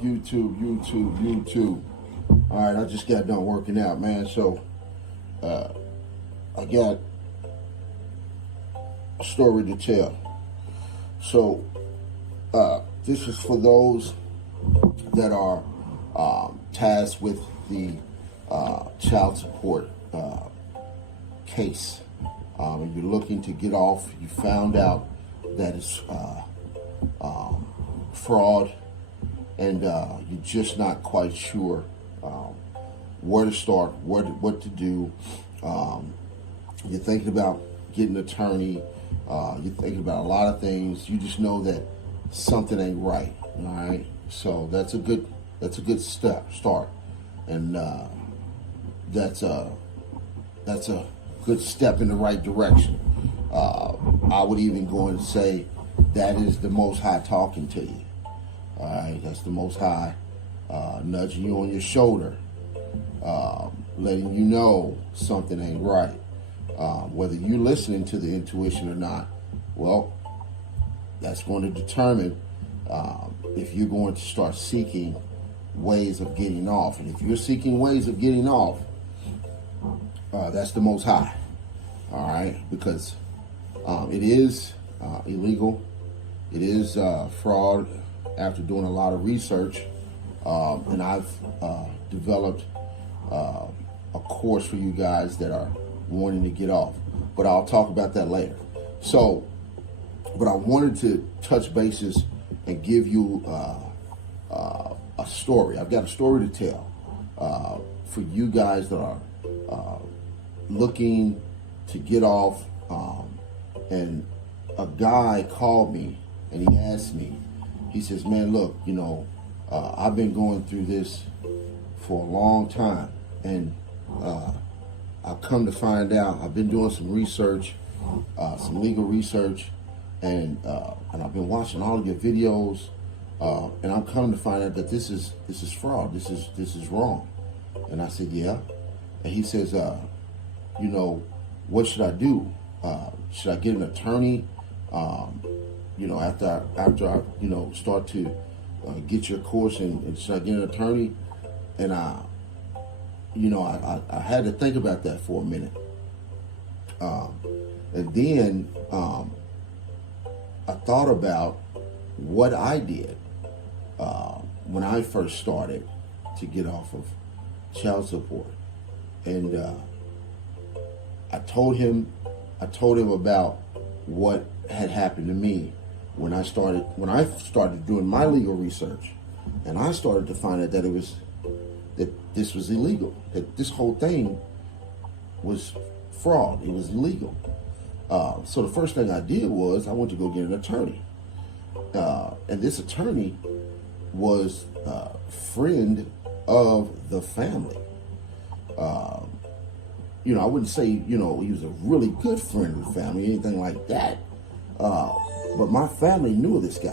YouTube. All right, I just got done working out, man. So I got a story to tell. So this is for those that are tasked with the child support case. And you're looking to get off. You found out that it's fraud, and you're just not quite sure where to start, what to do. You're thinking about getting an attorney. You're thinking about a lot of things. You just know that something ain't right. All right, so that's a good start, and that's a good step in the right direction. I would even go and say that is the Most High talking to you. All right, that's the Most High nudging you on your shoulder, letting you know something ain't right. Whether you're listening to the intuition or not, well, that's going to determine if you're going to start seeking ways of getting off. And if you're seeking ways of getting off, that's the Most High. All right, because it is illegal. It is fraud. After doing a lot of research, and I've developed a course for you guys that are wanting to get off. But I'll talk about that later. So, but I wanted to touch bases and give you a story. I've got a story to tell for you guys that are looking to get off. And a guy called me and he asked me, he says, man, look, I've been going through this for a long time, and I've come to find out, I've been doing some research, some legal research, and I've been watching all of your videos, and I'm coming to find out that this is fraud. This is wrong. And I said, yeah. And he says, what should I do? Should I get an attorney? After I start to get your course, and should I get an attorney? And I had to think about that for a minute. And then I thought about what I did when I first started to get off of child support. And I told him about what had happened to me when I started doing my legal research, and I started to find out that this was illegal, that this whole thing was fraud. It was illegal. So the first thing I did was I went to go get an attorney, and this attorney was a friend of the family. I wouldn't say he was a really good friend of the family, anything like that. But my family knew this guy,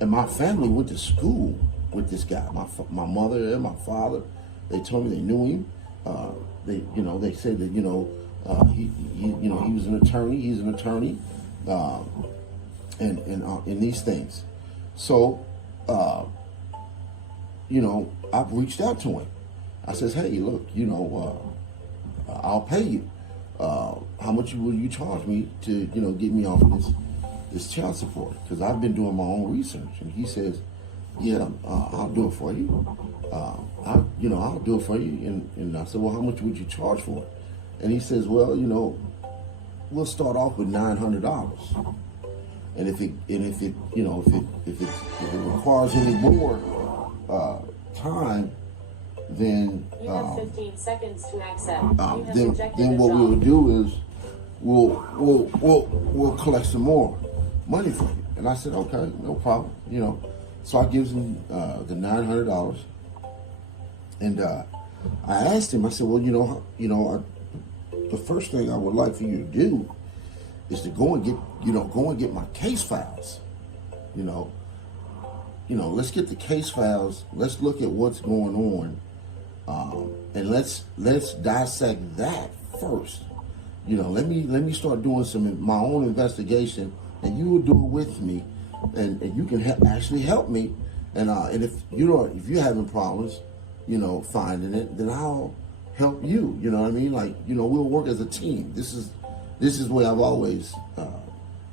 and my family went to school with this guy. My mother and my father, they told me they knew him. They said that he was an attorney. He's an attorney, and these things. So, I've reached out to him. I says, hey, look, I'll pay you. How much will you charge me to, get me off of this child support? Because I've been doing my own research. And he says, yeah, I'll do it for you. I'll do it for you. And I said, well, how much would you charge for it? And he says, well, we'll start off with $900. And if it requires any more time, then you have 15 seconds to accept. Then what we'll do is we'll collect some more money from you. And I said, okay, no problem. So I gives him the $900, and I asked him. I said, well, the first thing I would like for you to do is to go and get my case files. Let's get the case files. Let's look at what's going on. And let's dissect that first. Let me start doing my own investigation, and you will do it with me, and you can actually help me. And if you're having problems, finding it, then I'll help you. You know what I mean? Like, we'll work as a team. This is the way I've always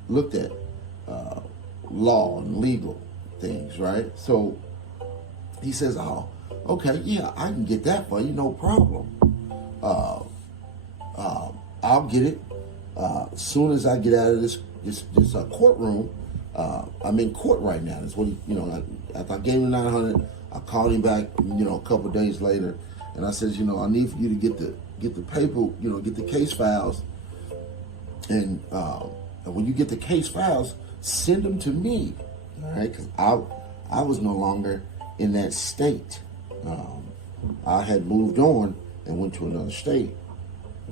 looked at law and legal things, right? So he says, "Oh, okay, yeah, I can get that for you, no problem. I'll get it as soon as I get out of this courtroom. I'm in court right now." That's what after I gave him 900, I called him back, a couple of days later, and I says, I need for you to get the paper, get the case files, and when you get the case files, send them to me, all right? Because I was no longer in that state. I had moved on and went to another state,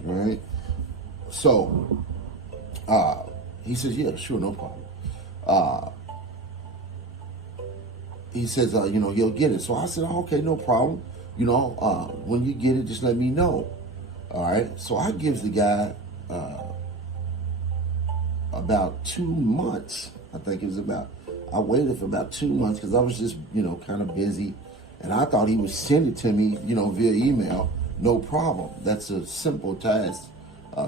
right? So he says, "Yeah, sure, no problem." He says, "You'll get it." So I said, "Oh, okay, no problem. When you get it, just let me know." All right. So I gives the guy about 2 months. I think it was I waited for about 2 months because I was just, kind of busy. And I thought he would send it to me, via email. No problem. That's a simple task.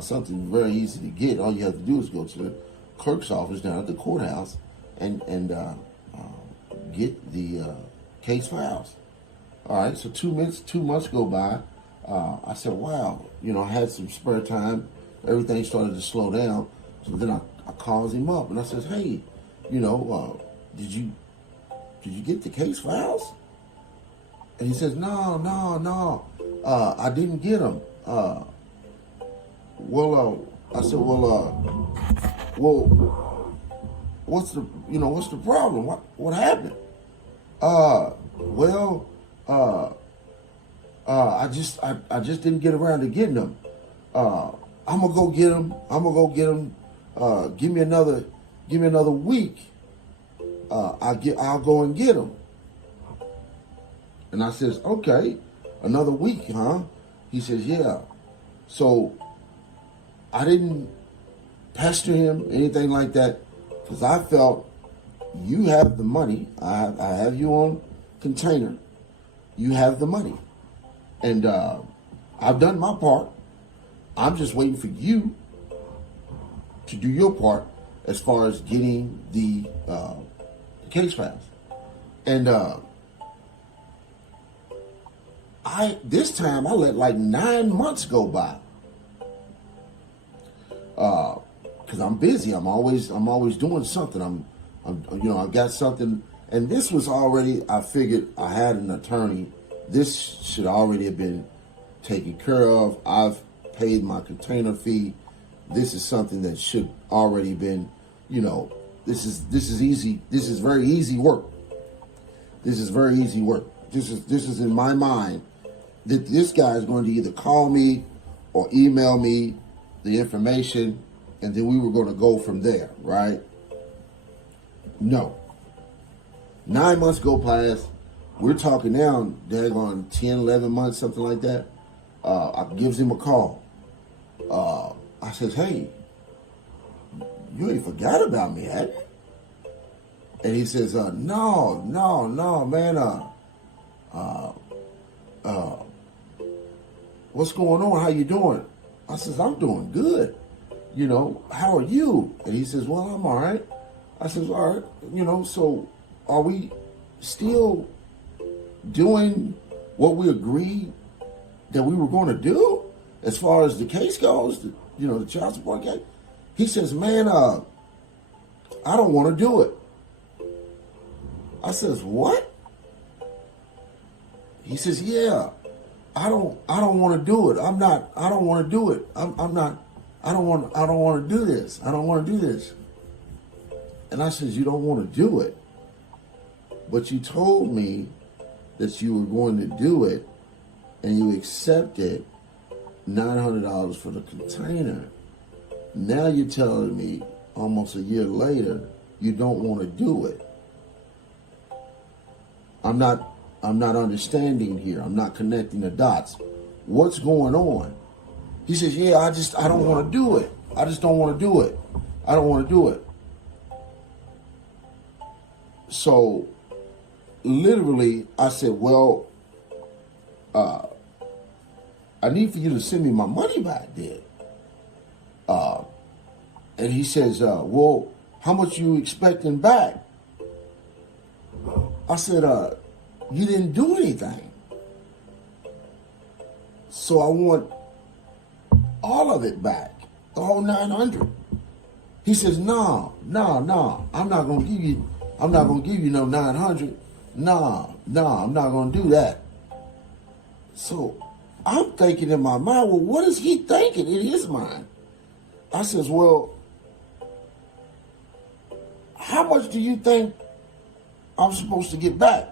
Something very easy to get. All you have to do is go to the clerk's office down at the courthouse and get the case files. All right. So 2 months go by. I said, wow, I had some spare time. Everything started to slow down. So then I calls him up and I says, "Hey, did you get the case files?" And he says, No, I didn't get them. I said, well, what's the problem? What happened? I just didn't get around to getting them. I'm gonna go get them. Give me another week. I'll go and get them. And I says, "Okay, another week, huh?" He says, "Yeah." So I didn't pester him, anything like that, because I felt you have the money. I have you on container. You have the money. And I've done my part. I'm just waiting for you to do your part as far as getting the case files. And this time I let like 9 months go by. Because I'm busy. I'm always doing something. I've got something. And this was already, I figured I had an attorney. This should already have been taken care of. I've paid my container fee. This is something that should already been, this is easy. This is very easy work. This is very easy work. This is in my mind that this guy is going to either call me or email me the information, and then we were going to go from there, right? No. 9 months go past. We're talking now, daggone 10, 11 months, something like that. I gives him a call. I says, "Hey, you ain't forgot about me, have you?" And he says, no, man. What's going on? How you doing?" I says, "I'm doing good. How are you?" And he says, "Well, I'm all right." I says, "All right. So are we still doing what we agreed that we were going to do as far as the case goes, the child support case?" He says, "Man, I don't want to do it." I says, "What?" He says, "Yeah, I don't want to do it. I don't want to do it. I don't want to do this. I don't want to do this." And I says, "You don't want to do it, but you told me that you were going to do it, and you accepted $900 for the container. Now you're telling me almost a year later you don't want to do it. I'm not understanding here. I'm not connecting the dots. What's going on?" He says, "Yeah, I don't want to do it. I just don't want to do it. I don't want to do it." So literally, I said, well, I need for you to send me my money back then. And he says, well, how much you expecting back? I said, you didn't do anything. So I want all of it back, the whole 900. He says, no, I'm not gonna give you no 900. No, I'm not gonna do that. So I'm thinking in my mind, well, what is he thinking in his mind? I says, well, how much do you think I'm supposed to get back?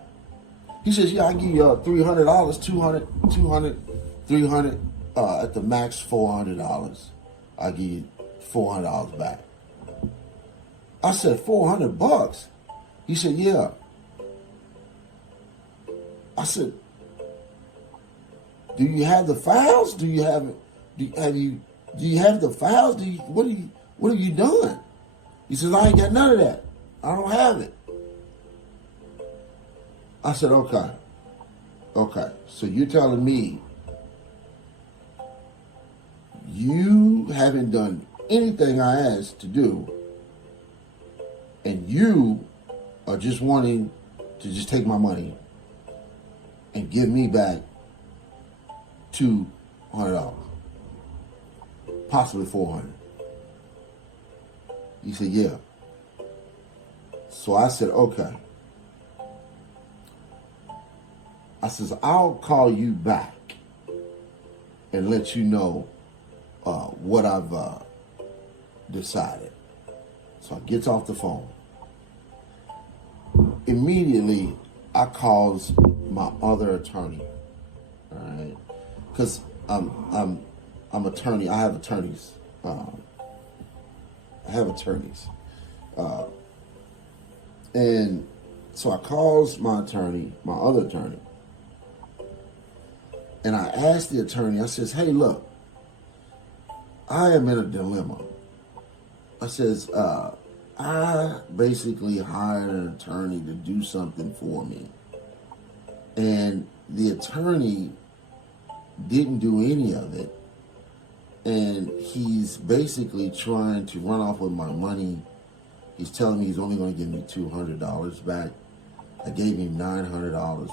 He says, yeah, I give you $300, 200, 300, at the max $400. I give you $400 back. I said, $400? He said, yeah. I said, do you have the files? Do you have the files? What have you done? He says, I ain't got none of that. I don't have it. I said, okay. So you're telling me you haven't done anything I asked to do, and you are just wanting to just take my money and give me back $200, possibly $400. He said, yeah. So I said, okay. I says, I'll call you back and let you know what I've decided. So I gets off the phone. Immediately, I calls my other attorney. All right, because I'm attorney. I have attorneys. And so I calls my attorney, my other attorney, and I asked the attorney. I says, "Hey, look, I am in a dilemma." I says, I basically hired an attorney to do something for me, and the attorney didn't do any of it, and he's basically trying to run off with my money. He's telling me he's only going to give me $200 back. I gave him $900,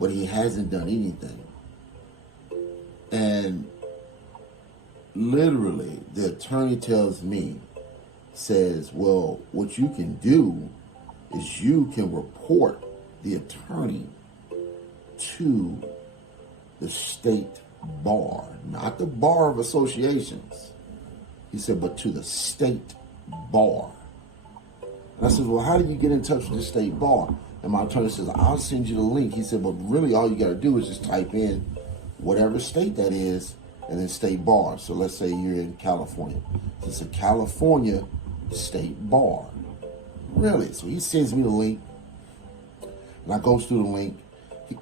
but he hasn't done anything. And literally, the attorney tells me, says, well, what you can do is you can report the attorney to the state bar, not the bar of associations. He said, but to the state bar. And I said, well, how do you get in touch with the state bar? And my attorney says, I'll send you the link. He said, but really all you got to do is just type in whatever state that is and then state bar. So let's say you're in California. So it's a California state bar. Really? So he sends me the link, and I go through the link,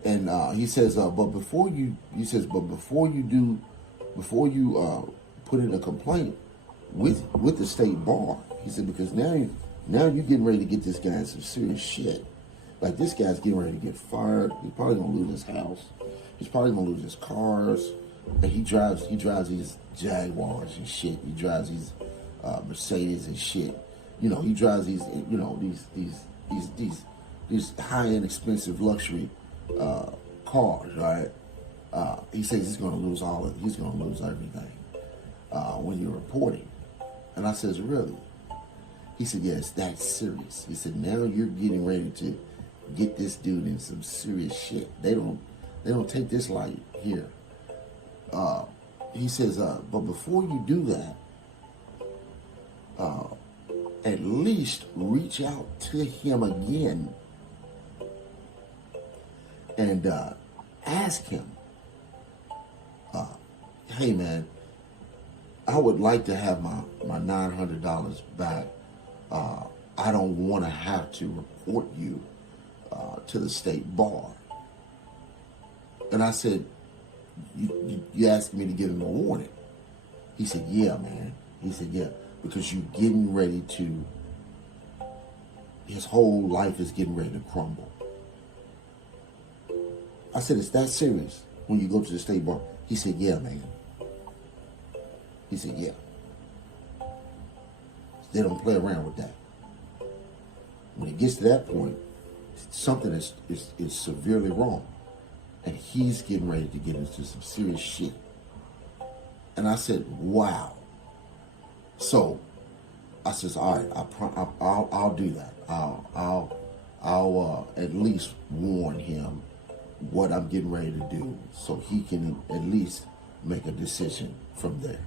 and he says, but before you put in a complaint with the state bar, he said, because now you're getting ready to get this guy in some serious shit. Like, this guy's getting ready to get fired. He's probably gonna lose his house. He's probably gonna lose his cars. And he drives these Jaguars and shit. He drives these Mercedes and shit. You know, he drives these high-end expensive luxury cars, right? He says he's gonna lose everything when you're reporting. And I says, really? He said, yeah, it's that serious. He said, now you're getting ready to get this dude in some serious shit. They don't take this light here. He says, but before you do that, at least reach out to him again and ask him, hey man, I would like to have my $900 back. I don't want to have to report you to the state bar. And I said, you asked me to give him a warning. He said, yeah, man. He said, yeah, because you're getting ready to his whole life is getting ready to crumble. I said, it's that serious when you go to the state bar? He said, yeah, man. He said, yeah. They don't play around with that. When it gets to that point, something is severely wrong. And he's getting ready to get into some serious shit. And I said, wow. So I says, all right, I'll do that. I'll at least warn him what I'm getting ready to do, so he can at least make a decision from there.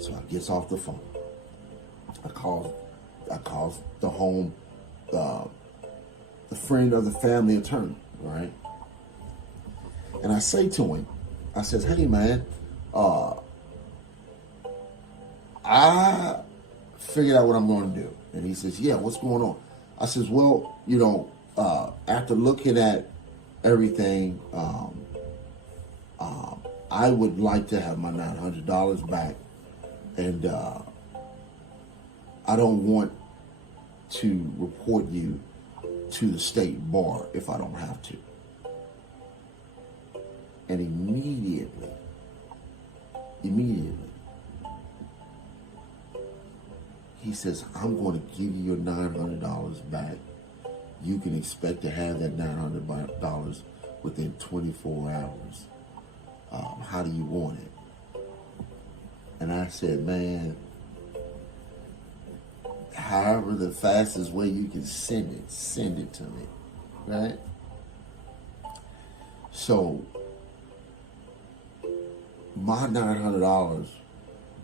So I gets off the phone. I call the home, the friend of the family attorney, right? And I say to him, I says, hey man, I figured out what I'm going to do. And he says, yeah, what's going on? I says, well, after looking at everything, I would like to have my $900 back, and I don't want to report you to the state bar if I don't have to. And immediately, he says, I'm going to give you your $900 back. You can expect to have that $900 within 24 hours. How do you want it? And I said, man, however the fastest way you can send it to me, right? So my $900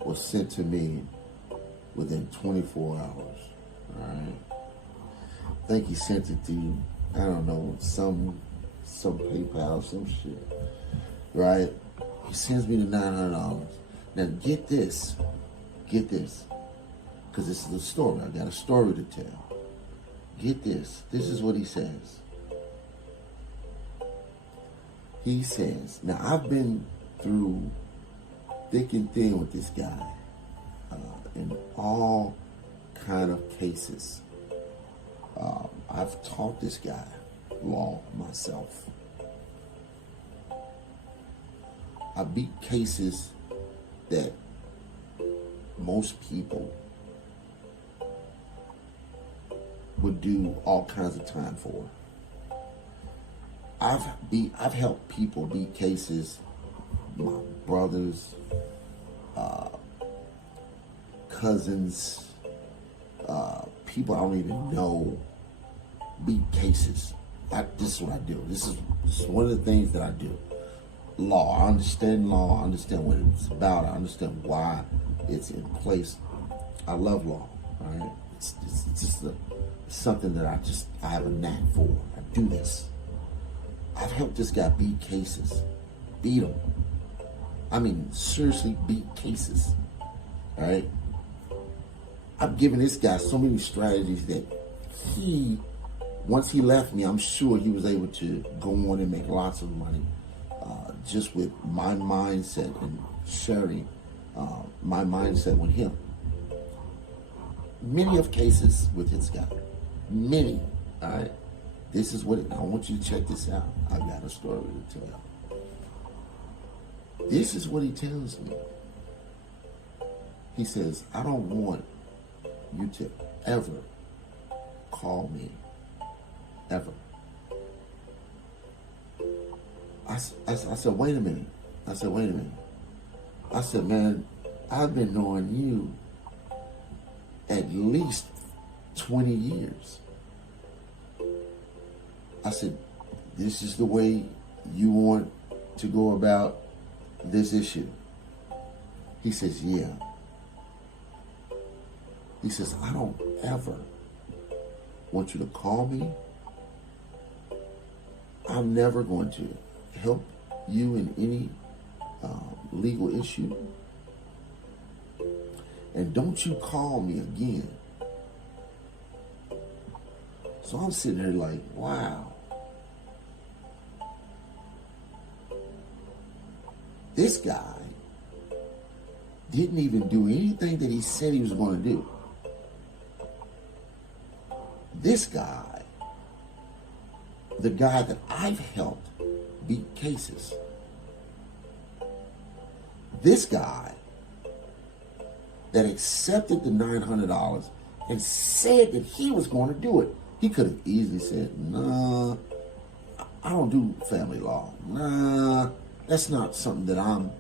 was sent to me within 24 hours, all right? I think he sent it to, I don't know, some PayPal, some shit, right? He sends me the $900. Now get this, because this is a story. I got a story to tell. Get this. This is what he says. He says, now I've been through thick and thin with this guy in all kind of cases. I've taught this guy law myself. I beat cases that most people would do all kinds of time for. I've helped people beat cases, my brothers, cousins, people I don't even know, beat cases. This is what I do. This is one of the things that I do. Law. I understand law. I understand what it's about. I understand why it's in place. I love law. Right? It's just something that I have a knack for. I do this. I've helped this guy beat cases. Beat them. I mean, seriously beat cases. All right? I've given this guy so many strategies that once he left me, I'm sure he was able to go on and make lots of money just with my mindset and sharing my mindset with him. Many of cases with this guy. Many. All right? This is what I want you to check this out. I got a story to tell. This is what he tells me. He says, I don't want you to ever call me. Ever. I said, wait a minute. I said, man, I've been knowing you at least 20 years. I said, this is the way you want to go about this issue? He says, yeah. He says, I don't ever want you to call me. I'm never going to help you in any legal issue. And don't you call me again. So I'm sitting there like, wow. This guy didn't even do anything that he said he was going to do. This guy, the guy that I've helped beat cases, this guy that accepted the $900 and said that he was going to do it. He could have easily said, nah, I don't do family law. Nah, that's not something that I'm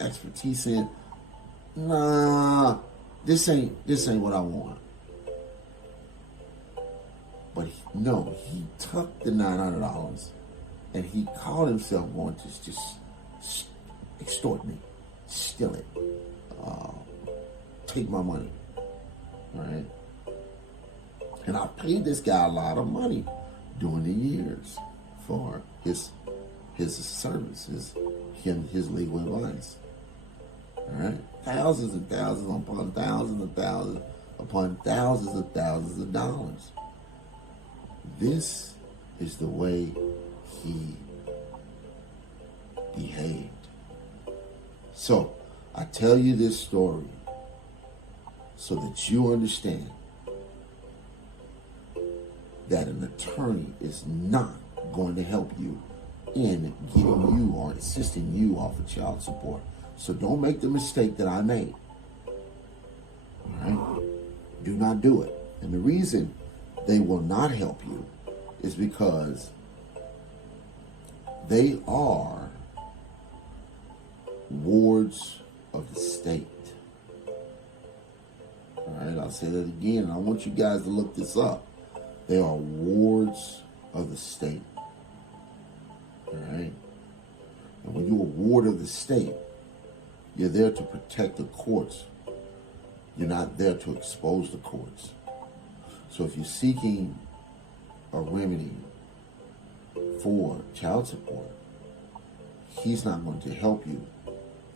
expertise in. Nah, this ain't what I want. But he took the $900 and he called himself going to just extort me, steal it, take my money, right? And I paid this guy a lot of money during the years for his services, his legal advice. All right, thousands and thousands upon thousands and thousands upon thousands and thousands of dollars. This is the way he behaved. So I tell you this story so that you understand that an attorney is not going to help you in getting you or assisting you off of child support. So don't make the mistake that I made. All right? Do not do it. And the reason they will not help you is because they are wards of the state. All right, I'll say that again, and I want you guys to look this up. They are wards of the state. All right? And when you're a ward of the state, you're there to protect the courts. You're not there to expose the courts. So if you're seeking a remedy for child support, he's not going to help you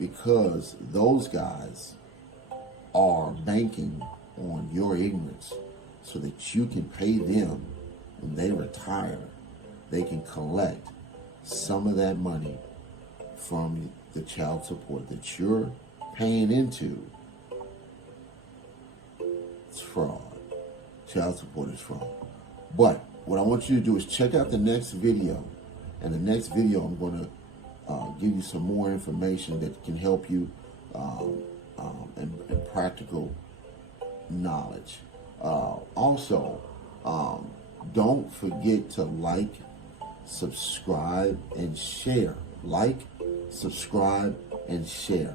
because those guys are banking on your ignorance so that you can pay them when they retire. They can collect some of that money from the child support that you're paying into. It's fraud. Child support is fraud. But what I want you to do is check out the next video. And the next video, I'm going to give you some more information that can help you and practical knowledge. Also, don't forget to like, subscribe, and share. Like, subscribe, and share.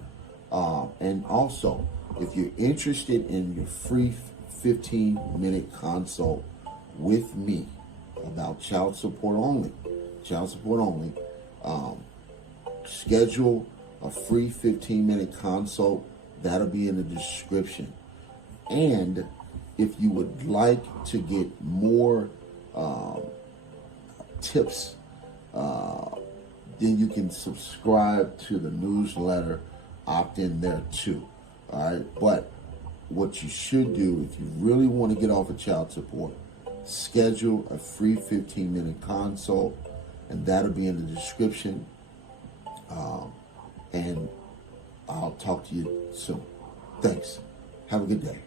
And also, if you're interested in your free 15-minute consult with me about child support only, schedule a free 15-minute consult. That'll be in the description. And if you would like to get more tips, then you can subscribe to the newsletter, opt in there too. All right. But what you should do, if you really want to get off of child support, schedule a free 15-minute consult, and that'll be in the description. And I'll talk to you soon. Thanks. Have a good day.